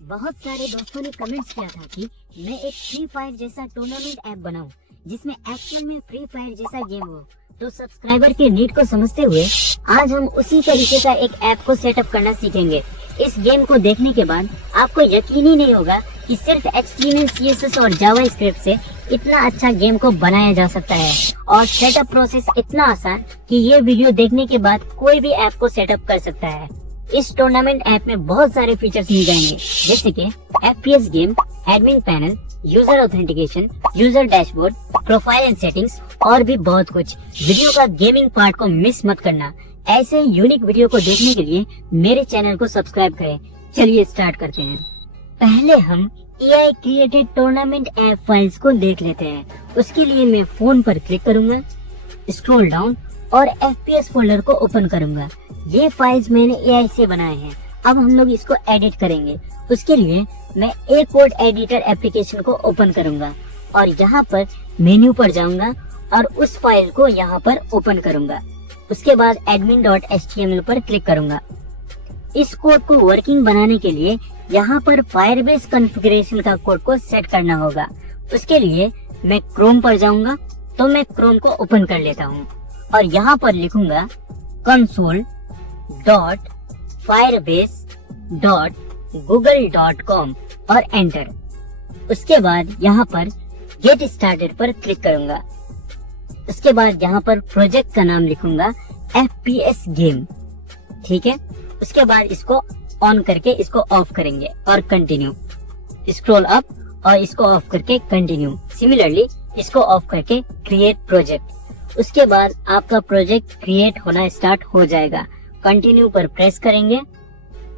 बहुत सारे दोस्तों ने कमेंट्स किया था कि मैं एक फ्री फायर जैसा टूर्नामेंट ऐप बनाऊं जिसमें एक्चुअल में फ्री फायर जैसा गेम हो। तो सब्सक्राइबर के नीड को समझते हुए आज हम उसी तरीके का एक ऐप को सेटअप करना सीखेंगे। इस गेम को देखने के बाद आपको यकीन ही नहीं होगा कि सिर्फ HTML, CSS और जावास्क्रिप्ट से इतना अच्छा गेम को बनाया जा सकता है और सेटअप प्रोसेस इतना आसान कि ये वीडियो देखने के बाद कोई भी ऐप को सेटअप कर सकता है। इस टूर्नामेंट ऐप में बहुत सारे फीचर्स मिल जाएंगे जैसे कि FPS game, admin panel, user authentication, user dashboard, profile and settings और भी बहुत कुछ। वीडियो का गेमिंग पार्ट को मिस मत करना। ऐसे यूनिक वीडियो को देखने के लिए मेरे चैनल को सब्सक्राइब करें। चलिए स्टार्ट करते हैं। पहले हम AI created tournament app files को देख लेते हैं। उसके लिए मैं फोन पर क्लिक करूंगा, स्क्रॉल डाउन और FPS फोल्डर को ओपन करूंगा। ये फाइल्स मैंने AI से बनाए हैं। अब हम लोग इसको एडिट करेंगे। उसके लिए मैं एक कोड एडिटर एप्लीकेशन को ओपन करूंगा और यहाँ पर मेन्यू पर जाऊंगा और उस फाइल को यहाँ पर ओपन करूंगा। उसके बाद admin.html पर क्लिक करूंगा। इस कोड को वर्किंग बनाने के लिए यहाँ पर फायरबेस कॉन्फ़िगरेशन का कोड को सेट करना होगा। उसके लिए मैं क्रोम पर जाऊंगा, तो मैं क्रोम को ओपन कर लेता हूँ और यहाँ पर लिखूंगा console.firebase.google.com और एंटर। उसके बाद यहाँ पर गेट स्टार्टेड पर क्लिक करूंगा। उसके बाद यहाँ पर प्रोजेक्ट का नाम लिखूंगा FPS गेम, ठीक है। उसके बाद इसको ऑन करके इसको ऑफ करेंगे और कंटिन्यू। स्क्रॉल अप और इसको ऑफ करके कंटिन्यू। सिमिलरली इसको ऑफ करके क्रिएट प्रोजेक्ट। उसके बाद आपका प्रोजेक्ट क्रिएट होना स्टार्ट हो जाएगा। कंटिन्यू पर प्रेस करेंगे।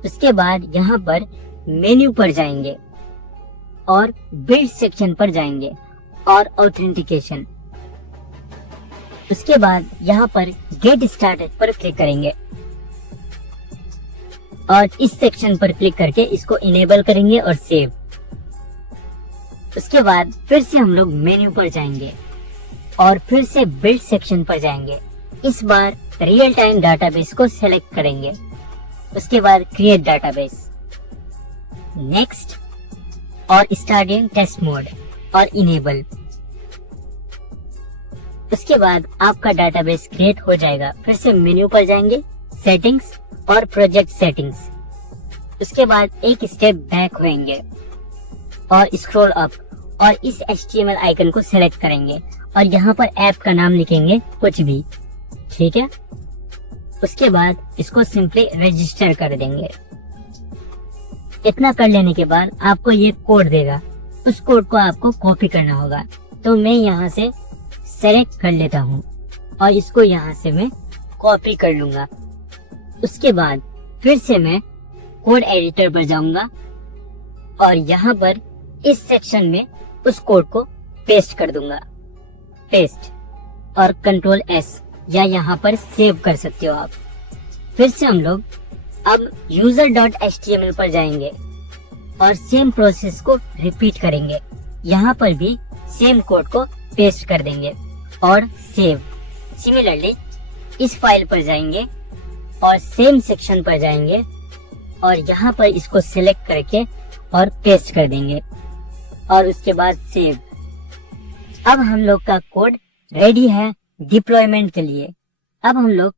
उसके बाद यहाँ पर मेन्यू पर जाएंगे और बिल्ड सेक्शन पर जाएंगे और ऑथेंटिकेशन। उसके बाद यहाँ पर गेट स्टार्टेड पर क्लिक करेंगे और इस सेक्शन पर क्लिक करके इसको इनेबल करेंगे और सेव। उसके बाद फिर से हम लोग मेन्यू पर जाएंगे और फिर से बिल्ड सेक्शन पर जाएंगे। इस बार रियल टाइम डाटाबेस को सेलेक्ट करेंगे। उसके बाद क्रिएट डाटाबेस, नेक्स्ट और स्टार्ट इन टेस्ट मोड और इनेबल। उसके बाद आपका डाटाबेस क्रिएट हो जाएगा। फिर से मेन्यू पर जाएंगे, सेटिंग्स और प्रोजेक्ट सेटिंग्स। उसके बाद एक स्टेप बैक होएंगे और स्क्रॉल अप और इस HTML आइकन को सेलेक्ट करेंगे और यहाँ पर ऐप का नाम लिखेंगे कुछ भी, ठीक है। उसके बाद इसको सिंपली रजिस्टर कर देंगे। इतना कर लेने के बाद आपको ये कोड देगा। उस कोड को आपको कॉपी करना होगा। तो मैं यहाँ से सेलेक्ट कर लेता हूँ और इसको यहाँ से मैं कॉपी कर लूंगा। उसके बाद फिर से मैं कोड एडिटर पर जाऊंगा और यहाँ पर इस सेक्शन में उस कोड को पेस्ट कर दूंगा, पेस्ट, और Ctrl+S या यहाँ पर सेव कर सकते हो आप। फिर से हम लोग अब user.html पर जाएंगे और सेम प्रोसेस को रिपीट करेंगे। यहाँ पर भी सेम कोड को पेस्ट कर देंगे और सेव। सिमिलरली इस फाइल पर जाएंगे और सेम सेक्शन पर जाएंगे और यहाँ पर इसको सिलेक्ट करके और पेस्ट कर देंगे और उसके बाद सेव। अब हम लोग का कोड रेडी है डिप्लॉयमेंट के लिए। अब हम लोग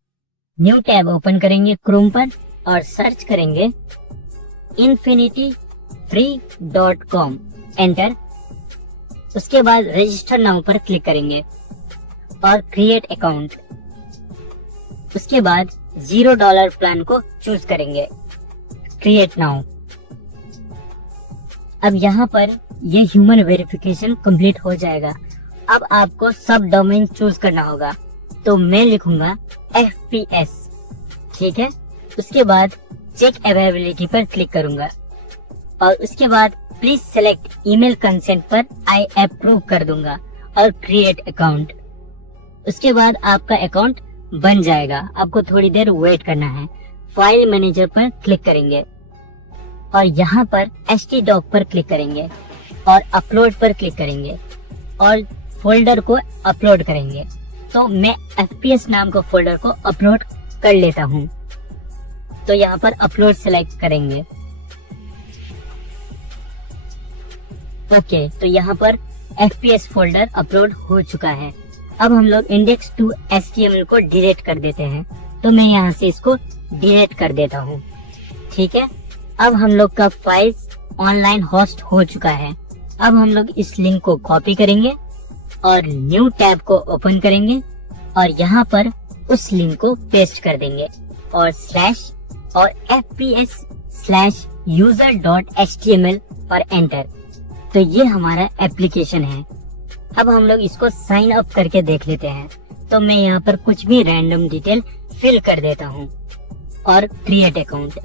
न्यू टैब ओपन करेंगे क्रोम पर और सर्च करेंगे infinityfree.com, एंटर। उसके बाद रजिस्टर नाउ पर क्लिक करेंगे और क्रिएट अकाउंट। उसके बाद $0 प्लान को चूज करेंगे, क्रिएट नाउ। अब यहाँ पर ये ह्यूमन वेरिफिकेशन कंप्लीट हो जाएगा। अब आपको सब डोमेन चूज करना होगा, तो मैं लिखूंगा FPS, ठीक है। उसके बाद चेक अवेलेबिलिटी पर क्लिक करूंगा और उसके बाद प्लीज सेलेक्ट ईमेल कंसेंट पर आई अप्रूव कर दूंगा और क्रिएट अकाउंट। उसके बाद आपका अकाउंट बन जाएगा। आपको थोड़ी देर वेट करना है। फाइल मैनेजर पर क्लिक करेंगे और यहाँ पर htdoc पर क्लिक करेंगे और अपलोड पर क्लिक करेंगे और फोल्डर को अपलोड करेंगे। तो मैं FPS नाम का फोल्डर को अपलोड कर लेता हूँ। तो यहाँ पर अपलोड सेलेक्ट करेंगे ओके, तो यहाँ पर FPS फोल्डर अपलोड हो चुका है। अब हम लोग index.html को डिलीट कर देते हैं। तो मैं यहाँ से इसको डिलीट कर देता हूँ। ठीक है, अब हम लोग का फाइल्स ऑनलाइन होस्ट हो चुका है। अब हम लोग इस लिंक को कॉपी करेंगे और न्यू टैब को ओपन करेंगे और यहाँ पर उस लिंक को पेस्ट कर देंगे और स्लैश और fps/user.html और एंटर। तो ये हमारा एप्लीकेशन है। अब हम लोग इसको साइन अप करके देख लेते हैं। तो मैं यहाँ पर कुछ भी रैंडम डिटेल फिल कर देता हूँ और क्रिएट अकाउंट।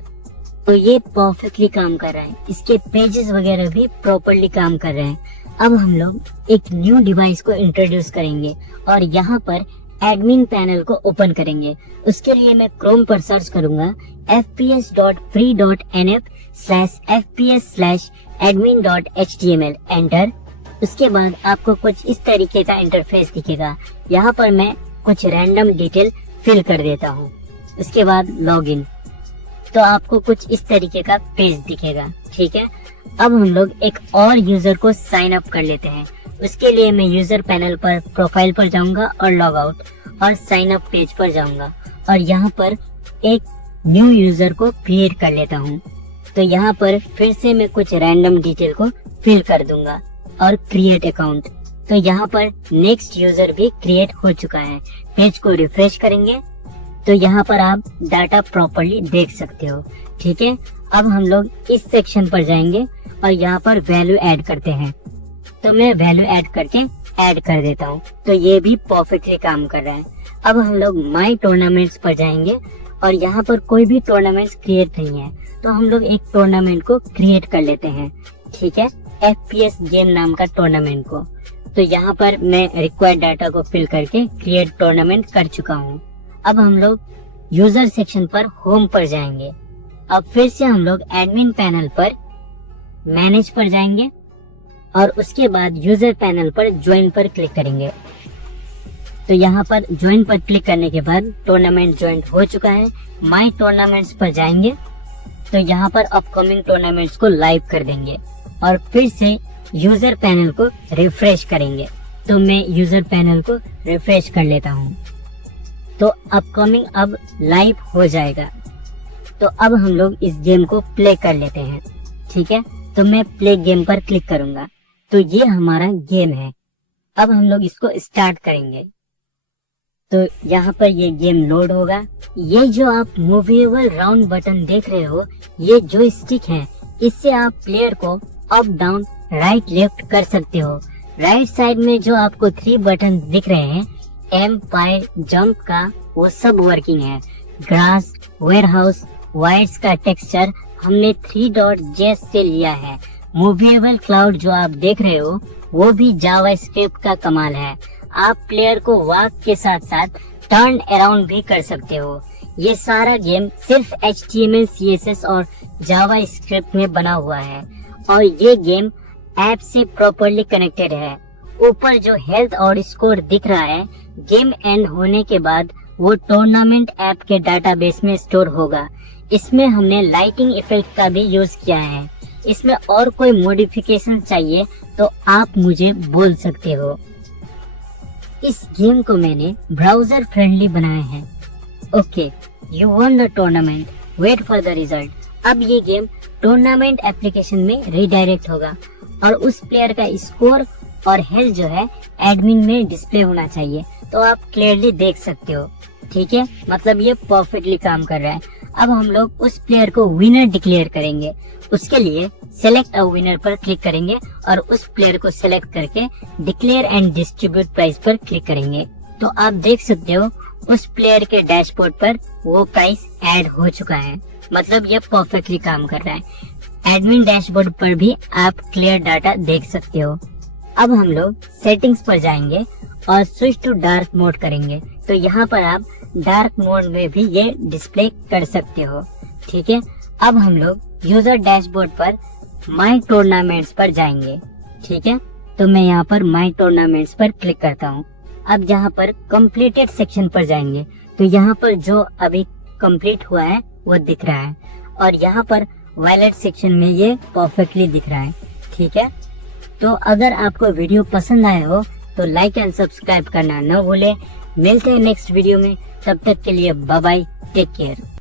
तो ये परफेक्टली काम कर रहा है, इसके पेजेस वगैरह भी प्रॉपरली काम कर रहे हैं। अब हम लोग एक न्यू डिवाइस को इंट्रोड्यूस करेंगे और यहाँ पर एडमिन पैनल को ओपन करेंगे। उसके लिए मैं क्रोम पर सर्च करूंगा fps.free.nf/fps/admin.html एंटर। उसके बाद आपको कुछ इस तरीके का इंटरफेस दिखेगा। यहाँ पर मैं कुछ रैंडम डिटेल फिल कर देता हूँ। उसके बाद लॉगिन, तो आपको कुछ इस तरीके का पेज दिखेगा। ठीक है, अब हम लोग एक और यूजर को साइन अप कर लेते हैं। उसके लिए मैं यूजर पैनल पर प्रोफाइल पर जाऊंगा और लॉग आउट और साइन अप पेज पर जाऊंगा और यहाँ पर एक न्यू यूजर को क्रिएट कर लेता हूँ। तो यहाँ पर फिर से मैं कुछ रैंडम डिटेल को फिल कर दूंगा और क्रिएट अकाउंट। तो यहाँ पर नेक्स्ट यूजर भी क्रिएट हो चुका है। पेज को रिफ्रेश करेंगे तो यहाँ पर आप डाटा प्रॉपरली देख सकते हो। ठीक है, अब हम लोग इस सेक्शन पर जाएंगे और यहाँ पर वैल्यू ऐड करते हैं। तो मैं वैल्यू ऐड करके ऐड कर देता हूँ। तो ये भी परफेक्टली काम कर रहा है। अब हम लोग माई टूर्नामेंट्स पर जाएंगे और यहाँ पर कोई भी टूर्नामेंट्स क्रिएट नहीं है, तो हम लोग एक टूर्नामेंट को क्रिएट कर लेते हैं। ठीक है, FPS गेम नाम का टूर्नामेंट को। तो यहाँ पर मैं रिक्वायर्ड डाटा को फिल करके क्रिएट टूर्नामेंट कर चुका हूँ। अब हम लोग यूजर सेक्शन पर होम पर जाएंगे। अब फिर से हम लोग एडमिन पैनल पर मैनेज पर जाएंगे और उसके बाद यूजर पैनल पर ज्वाइन पर क्लिक करेंगे। तो यहाँ पर ज्वाइन पर क्लिक करने के बाद टूर्नामेंट ज्वाइन हो चुका है। माई टूर्नामेंट्स पर जाएंगे तो यहाँ पर अपकमिंग टूर्नामेंट्स को लाइव कर देंगे और फिर से यूजर पैनल को रिफ्रेश करेंगे। तो मैं यूजर पैनल को रिफ्रेश कर लेता हूँ। तो अपकमिंग अब लाइव हो जाएगा। तो अब हम लोग इस गेम को प्ले कर लेते हैं। ठीक है, तो मैं प्ले गेम पर क्लिक करूंगा। तो ये हमारा गेम है। अब हम लोग इसको स्टार्ट करेंगे। तो यहाँ पर ये गेम लोड होगा। ये जो आप मूवेबल राउंड बटन देख रहे हो, ये जो स्टिक है, इससे आप प्लेयर को अप डाउन राइट लेफ्ट कर सकते हो। राइट साइड में जो आपको 3 बटन दिख रहे हैं, एम, फायर, जंप का, वो सब वर्किंग है। ग्रास, वेयरहाउस, वाइड्स का टेक्सचर हमने 3.js से लिया है। मूवेबल क्लाउड जो आप देख रहे हो, वो भी जावास्क्रिप्ट का कमाल है। आप प्लेयर को वॉक के साथ साथ टर्न अराउंड भी कर सकते हो। ये सारा गेम सिर्फ HTML, CSS और जावास्क्रिप्ट में बना हुआ है और ये गेम ऐप से प्रॉपरली कनेक्टेड है। ऊपर जो हेल्थ और स्कोर दिख रहा है, गेम एंड होने के बाद वो टूर्नामेंट ऐप के डाटाबेस में स्टोर होगा। इसमें हमने लाइटिंग इफेक्ट का भी यूज किया है। इसमें और कोई मॉडिफिकेशन चाहिए तो आप मुझे बोल सकते हो। इस गेम को मैंने ब्राउजर फ्रेंडली बनाया है। Okay, you won the tournament, wait for the result. अब ये गेम टूर्नामेंट एप्लीकेशन में रिडायरेक्ट होगा और उस प्लेयर का स्कोर और हेल्थ जो है एडमिन में डिस्प्ले होना चाहिए, तो आप क्लियरली देख सकते हो। ठीक है, मतलब ये परफेक्टली काम कर रहा है। अब हम लोग उस प्लेयर को विनर डिक्लेयर करेंगे। उसके लिए सेलेक्ट अ विनर पर क्लिक करेंगे और उस प्लेयर को सेलेक्ट करके डिक्लेयर एंड डिस्ट्रीब्यूट प्राइस पर क्लिक करेंगे। तो आप देख सकते हो उस प्लेयर के डैशबोर्ड पर वो प्राइस ऐड हो चुका है, मतलब ये परफेक्टली काम कर रहा है। एडमिन डैशबोर्ड पर भी आप क्लियर डाटा देख सकते हो। अब हम लोग सेटिंग्स पर जाएंगे और स्विच टू डार्क मोड करेंगे। तो यहाँ पर आप डार्क मोड में भी ये डिस्प्ले कर सकते हो। ठीक है, अब हम लोग यूजर डैशबोर्ड पर माई टूर्नामेंट्स पर जाएंगे। ठीक है, तो मैं यहाँ पर माई टूर्नामेंट्स पर क्लिक करता हूँ। अब यहाँ पर कंप्लीटेड सेक्शन पर जाएंगे तो यहाँ पर जो अभी कंप्लीट हुआ है वो दिख रहा है और यहाँ पर वॉलेट सेक्शन में ये परफेक्टली दिख रहा है। ठीक है, तो अगर आपको वीडियो पसंद आया हो तो लाइक एंड सब्सक्राइब करना न भूले। मिलते हैं नेक्स्ट वीडियो में, तब तक के लिए बाय बाय, टेक केयर।